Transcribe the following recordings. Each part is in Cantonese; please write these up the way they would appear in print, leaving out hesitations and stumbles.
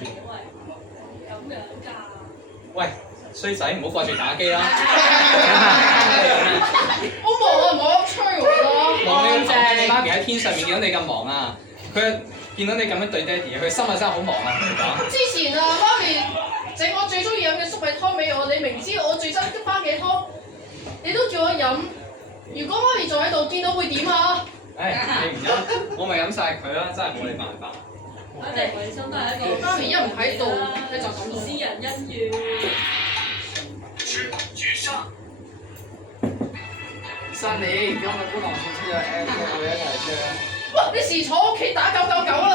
咁樣㗎？喂，衰仔唔好掛住打機啦！好忙啊，唔好催我啦。忙你個頭，你媽咪喺天上面見到你咁忙啊！佢見到你咁樣對爹哋，佢心啊真係好忙啊！同你講。之前啊，媽咪整我最中意飲嘅粟米湯俾我，你明知我最憎啲番茄湯，你都叫我飲。如果媽咪仲喺度，見到會點啊？唉，你唔飲，我咪飲晒佢啦！真係冇你辦法。我哋衞生都係一個媽咪一唔喺度，你就咁私人恩怨。新年今日觀塘線出咗 M， 我哋一齊出啦。哇！你時坐屋企打999啦！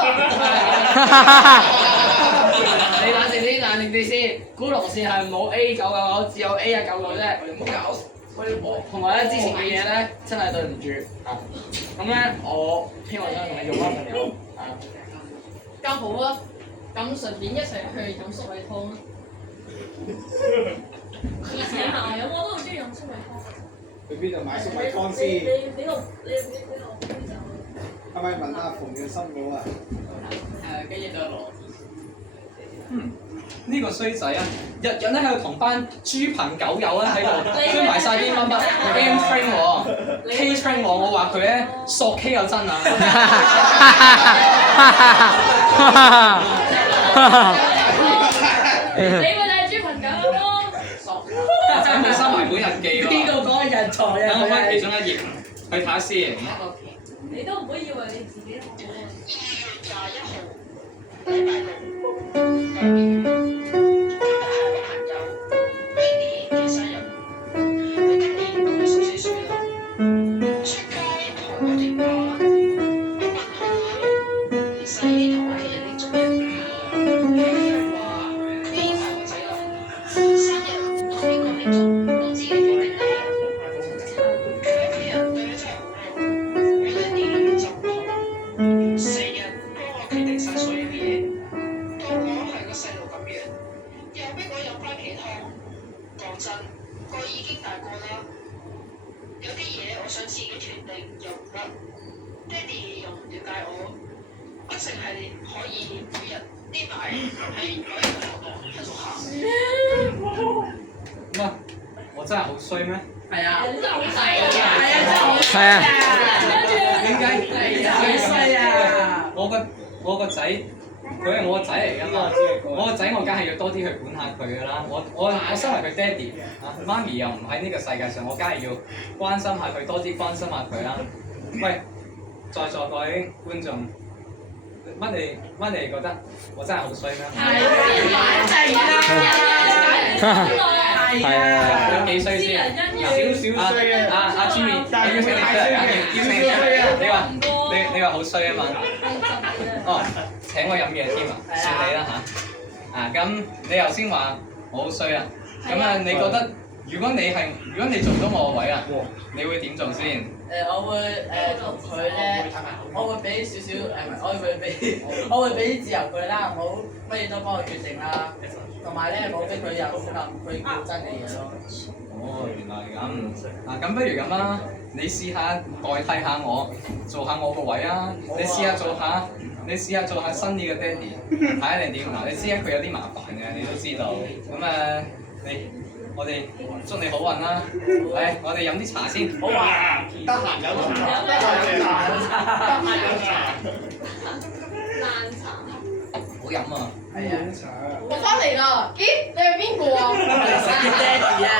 你冷靜啲，冷靜啲先。觀塘線係冇 A999，只有 A199啫。你唔好搞，我要搏。同埋咧，之前嘅嘢咧，真係對唔住啊。咁咧，我希望想同你做翻朋友啊。咁好啊，咁順便一齊去飲粟米湯啊！以前校友我都好中意飲粟米湯。去邊度買粟米湯你先？俾我杯酒。係咪問阿馮嘅新抱啊？跟住就攞。呢個衰仔啊，日日咧喺度同班豬朋狗友咧喺度追埋晒啲乜 M train 我，K train 我話佢咧索 K 有真啊！你咪就係豬朋狗友咯。真係收埋本日記喎。邊個講人才啊？等我翻其中一頁去睇下先。你都唔好以為你自己好啊。乜？我真係好衰咩？係啊。你真係好細係啊！啊，真係好衰啊！點解？好衰啊！我個仔，佢係我個仔嚟㗎嘛。我個仔我梗係要多啲去管下佢㗎啦。我身為佢爹哋啊，媽咪又唔喺呢個世界上，我梗係要關心下佢，多啲關心下佢啦。喂，在座各位觀眾，乜你覺得我真係好衰咩？係啊！有幾衰先？少衰啊！阿 Jimmy，邀請你出嚟啊！邀請你出嚟，你話好衰啊嘛？哦，請我飲嘢添啊，算你啦嚇。咁你頭先話我好衰啊，咁啊你覺得如果你做到我個位啊，你會點做先？我會同佢咧，我會俾少少我會俾自由佢啦，唔好乜嘢都幫佢決定啦。同埋咧，冇俾佢有佢叫真嘅嘢咯。哦，原來係咁。咁不如咁啦，你試下代替下我，做下我個位啊！你試下做下新啲嘅爹哋，睇下你點嗱？你知佢有啲麻煩嘅，你都知道。咁我哋祝你好運啦！嚟，我哋飲啲茶先。好啊！得閒有茶，得閒有茶。爛茶。好飲啊！係啊！我翻嚟啦！咦，你係邊個啊？新爹哋啊！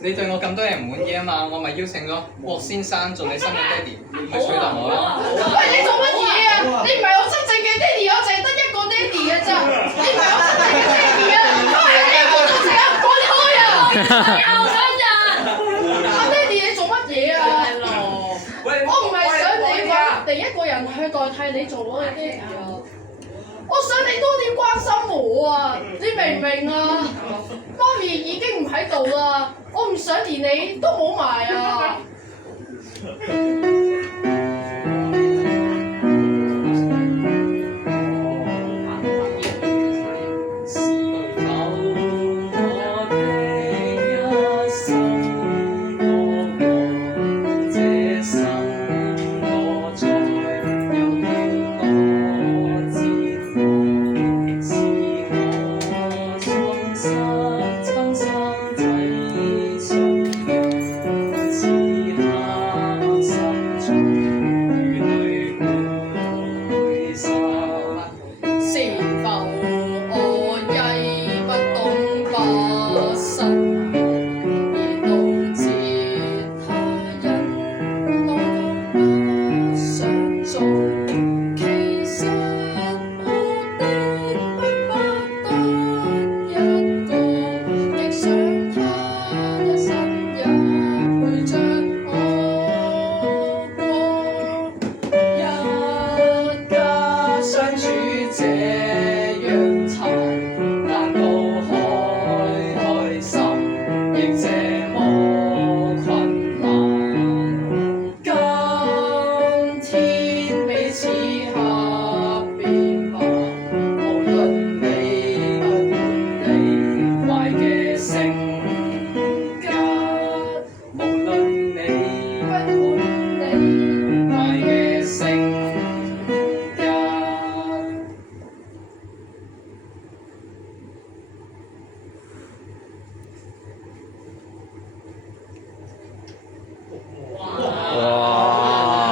你對我咁多嘢唔滿意啊嘛，我咪邀請咗郭先生做你新嘅爹哋，去取代我啦。喂，你做乜嘢啊？你唔係我真正嘅爹哋，我淨係得一個爹哋嘅咋！你唔係我真正嘅爹哋啊！我係呢個都成日講開啊！又想人。阿爹哋你做乜嘢啊？我唔係想你揾另一個人去代替你做我嘅爹哋啊！我想你多啲關心我啊！你明唔明啊？媽咪已經唔喺度啦，我唔想連你都冇埋啊！是心。是否我曳不懂不失，而導致他人我都不想做？其實我的不得一個，極想他一生也陪着我過。一家相處這樣慘，難道開心亦這麼困難？今天彼此下變吧，無論你不管你壞嘅性格，無論你不管你壞嘅性格。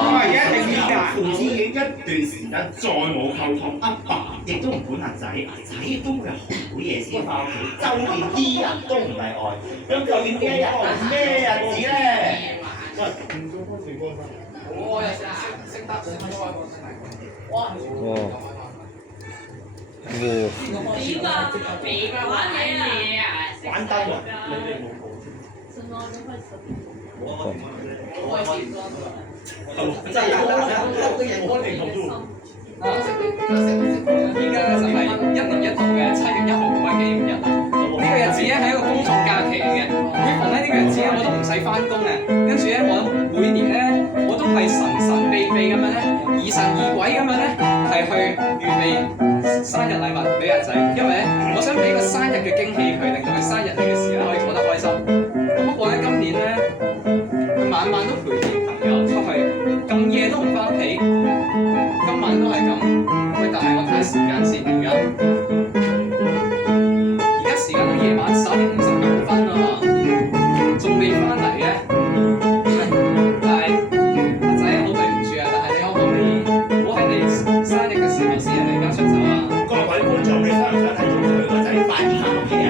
因為一定要父子已經一段時間再冇溝通，阿爸亦都唔管阿仔，阿仔亦都會好夜先翻屋企，就連啲人都唔例外。咁究竟呢一日係咩日子咧？我又識得哇！點啊？玩嘢啊！玩燈啊！你哋冇冇？什麼都會食。真係有啦！我哋冇做。依家就係1年1度嘅7月1號嗰個紀念日啦。呢個日子咧係一個公眾假期嚟嘅，每逢呢個日子咧我都唔使翻工嘅。跟住咧我每年咧我都係神秘咁樣咧，疑神疑鬼咁樣咧係去預備生日禮物俾阿仔，因為咧我想俾個生日嘅驚喜佢，令到佢生日嚟嘅時候可以過得開心。咁不過咧今年咧佢晚晚都陪啲朋友出去，咁夜都唔翻屋企，今晚都係咁。喂，但係我睇時間先，而家時間都夜晚11:59啊，仲未翻嚟嘅。但係阿仔好對唔住啊，但係你可唔可以唔好喺你生日嘅時候先離家出走啊？各位觀眾，你想唔想睇到佢個仔快啲翻屋企啊？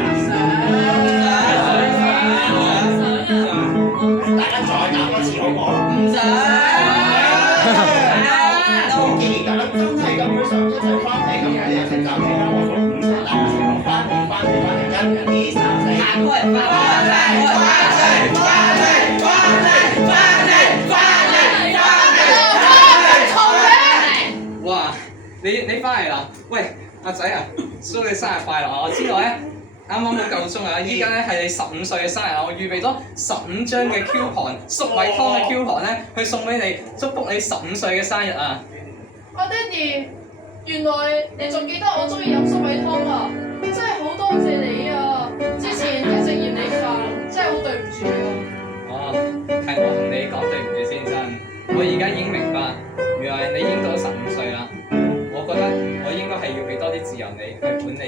大家再打多次好唔好？唔想。既然大家真係咁樣想一齊翻嚟，咁我哋一齊站起啦！我數5聲，大家一齊講翻嚟，1、2、3、4。行開，翻嚟！哇！你翻嚟啦？喂，阿仔啊，祝你生日快樂啊！我知道咧，啱啱好夠鐘啊！依家咧係你15歲嘅生日啊！我預備咗15張嘅 coupon， 粟米湯嘅 coupon 咧，去送俾你，祝福你15歲嘅生日啊！阿爹哋，原來你仲記得我中意飲粟米湯啊！真係好多謝你啊！之前一直嫌你煩，真係好對唔住啊！哦，係我同你講對唔住先真，我而家已經明白，原來你已經到咗15歲啦。我覺得我應該係要俾多啲自由你去管理，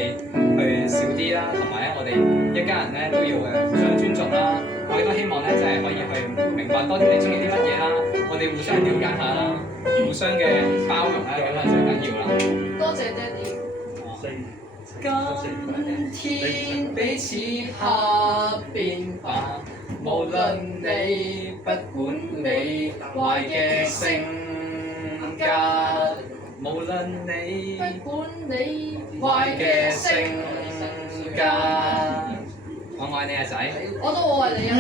去少啲啦，同埋咧我哋一家人咧都要互相尊重啦。我亦都希望咧真係可以去明白多啲你中意啲乜嘢啦，我哋互相了解下啦，互相嘅包容啦，咁啊最緊要啦。多謝爹哋。今天彼此下變吧，無論你不管你壞嘅性格，無論你不管你壞嘅性格，我愛你啊仔。我都好愛你啊！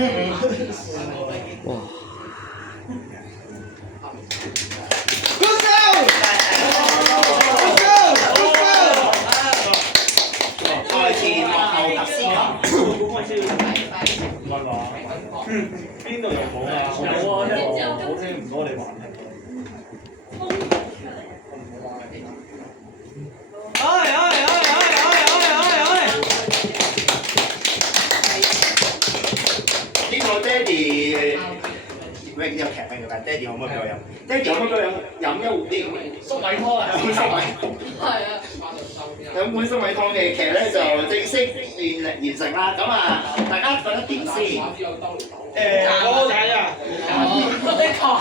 開始幕後及司琴。唔係話，邊度有冇啊？有啊，好聽唔多你玩係。呢個爹哋，喂，有劇名㗎，爹哋可唔可以俾我飲？爹哋可唔可以俾我飲一壺啲粟米湯啊？粟米。係啊。咁本身米湯嘅劇咧就正式完成啦。咁啊，大家覺得點先？我睇啊，的確係好，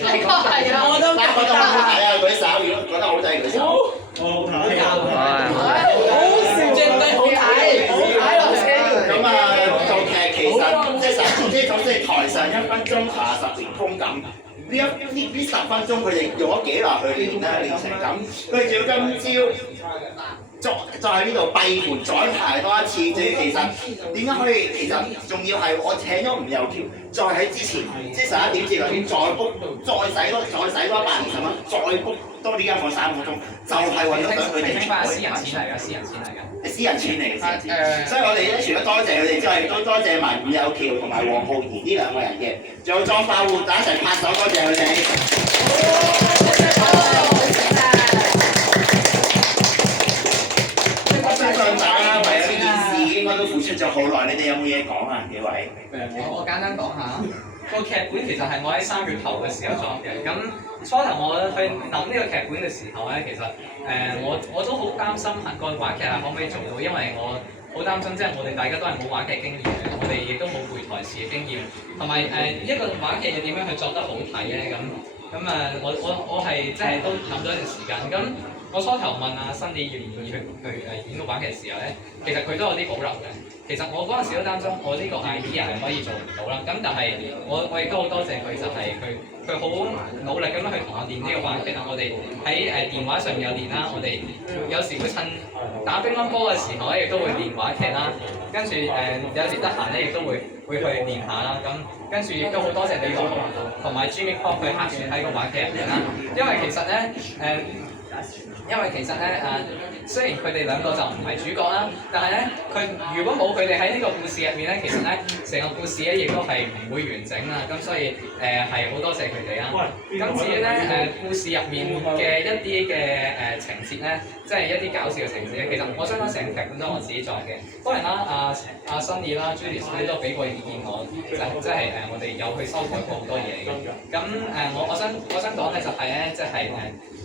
的確係啊，我都大家覺得好唔好睇啊？舉手，如果覺得好睇舉手。我睇好笑，絕對好睇，好睇落車。咁啊，套劇其實即係台上1分鐘，下10年空咁。呢10分鐘佢哋用咗幾耐去練咧？練成咁，佢哋仲要今朝再喺呢度閉門再排多一次。最其實點解可以？其實仲要係我請咗吳又橋，再喺之前即係11點至2點再 book， 再使多120蚊，再 book 多呢間房3個鐘，就係為咗等佢哋。私人錢嚟㗎，私人錢嚟㗎。私人錢嚟嘅，私人錢。所以我哋咧除咗多謝佢哋之外，亦都多謝埋伍有橋同埋黃浩然呢2個人嘅，仲有裝化戶，大家一齊拍手多謝佢哋。相信大家為咗呢件事應該都付出咗好耐，你哋有冇嘢講啊？幾位？我簡單講下個劇本，其實係我喺3月頭嘅時候作嘅。咁初頭我去諗呢個劇本嘅時候咧，其實我都好擔心個話劇係可唔可以做到，因為我好擔心即係我哋大家都係冇話劇經驗嘅，我哋亦都冇背台詞嘅經驗，同埋一個話劇要點樣去作得好睇咧？我係即係都諗咗一段時間咁。我初頭問阿新李願唔願意去演個話劇嘅時候咧，其實佢都有啲保留嘅。其實我嗰陣時都擔心我呢個 idea 係可以做唔到啦。咁但係我亦都好多謝佢，就係佢好努力咁樣去同我練呢個話劇啦。我哋喺電話上面有練啦，我哋有時會趁打乒乓波嘅時候咧，亦都會練話劇啦。跟住有時得閒咧，亦都會去練下啦。咁跟住亦都好多謝李樂同埋 Jimmy Pop 去客串喺個話劇入面啦。因為其實咧雖然佢哋兩個就唔係主角啦，但係咧，如果冇佢哋喺呢個故事入面咧，其實咧成個故事咧亦都係唔會完整啦。咁所以係好多謝佢哋啦。咁至於咧故事入面嘅一啲嘅情節咧，即係一啲搞笑嘅情節咧，其實我相信成個劇本都係我自己作嘅。當然啦，阿新義啦 Julius 都俾過意見我，即係我哋有去修改過好多嘢嘅。咁我想講咧就係咧，即係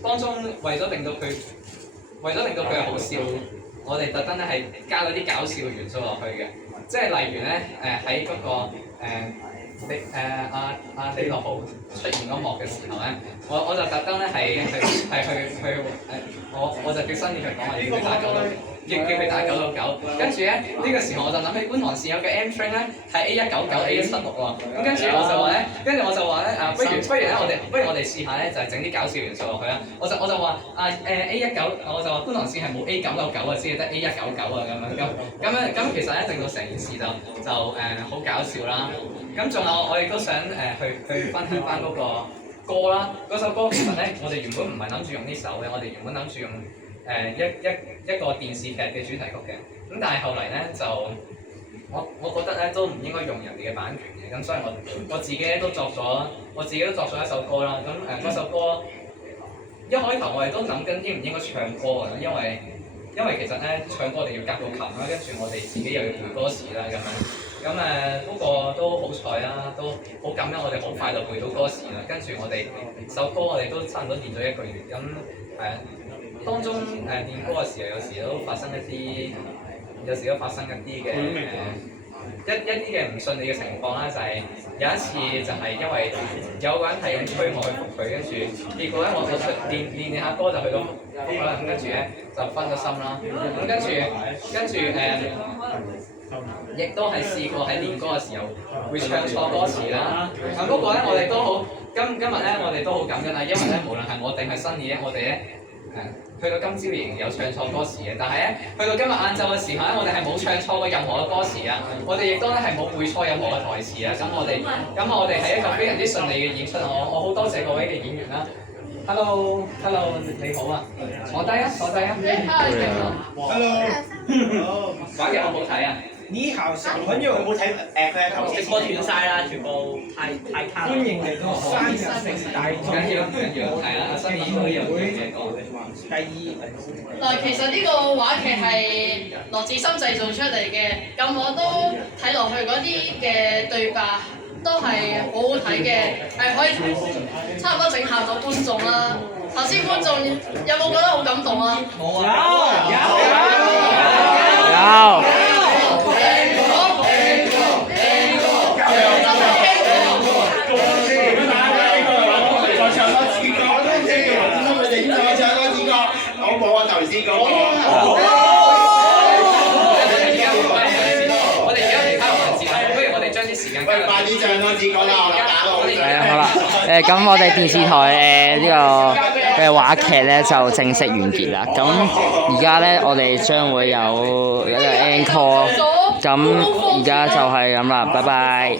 當中為咗令到佢係好笑，我哋特登咧係加咗啲搞笑嘅元素落去嘅，即係例如咧喺嗰個李樂豪出現嗰幕嘅時候咧，我就特登咧係我就叫新義去講話要佢打999，跟住咧呢個時候我就諗起觀塘線有嘅 M train 咧係 A199 A176喎，咁跟住我就話咧不如我哋試下咧就係整啲搞笑元素落去啦，我就話A19，我就話觀塘線係冇 A999啊，只係得 A199啊咁其實咧令到成件事就好搞笑啦。咁仲有我亦都想去分享翻嗰個歌啦，嗰首歌其實咧我哋原本唔係諗住用呢首嘅，我哋原本諗住用一個電視劇嘅主題曲嘅，咁但係後嚟咧就我覺得咧都唔應該用人哋嘅版權嘅，咁所以我自己都作咗一首歌啦，咁嗰首歌一開頭我哋都諗緊應唔應該唱歌啊，因為其實咧唱歌我哋要夾到琴啦，跟住我哋自己又要背歌詞啦咁樣。不過都好彩啦，都好感恩我哋好快就背到歌詞啦。跟住我哋首歌我哋都差唔多練咗1個月。當中練歌嘅時候，有時都發生一啲嘅一啲嘅唔順利嘅情況啦。就係有一次就係因為有個人係咁催我去覆佢，跟住結果咧我練下歌就去到覆啦，咁跟住咧就分咗心啦。咁跟住亦都係試過喺練歌嘅時候會唱錯歌詞啦。不過咧，我哋都好今日咧，我哋都好感恩啦，因為咧，無論係我定係新義咧，我哋咧去到今朝仍然有唱錯歌詞嘅。但係咧，去到今日晏晝嘅時候咧，我哋係冇唱錯過任何嘅歌詞啊！我哋亦都咧係冇背錯任何嘅台詞啊！咁我哋係一個非常之順利嘅演出。我好多謝各位嘅演員啦。Hello，你好啊！坐低啊！Hello，話劇好唔好睇啊？你好，小朋友有冇睇佢嘅頭先？直播斷曬啦，全部太卡。歡迎嚟到生日盛大眾。緊要，係啊！新年都有嘢講。第二，嗱，其實呢個話劇係羅志森製造出嚟嘅，咁我都睇落去嗰啲嘅對白都係好好睇嘅，係可以差唔多整嚇到觀眾啦。頭先觀眾有冇覺得好感動啊？冇有啊！再唱多次歌，佢哋再唱多次歌，好冇啊？頭先嗰個。我哋而家其他環節啦，不如我哋將啲時間。喂，快啲唱多次歌啦！我打到好係啊，好啦，咁我哋電視台呢個嘅話劇咧就正式完結啦。咁而家咧，我哋將會有一個 encore，咁而家就係咁啦，拜拜。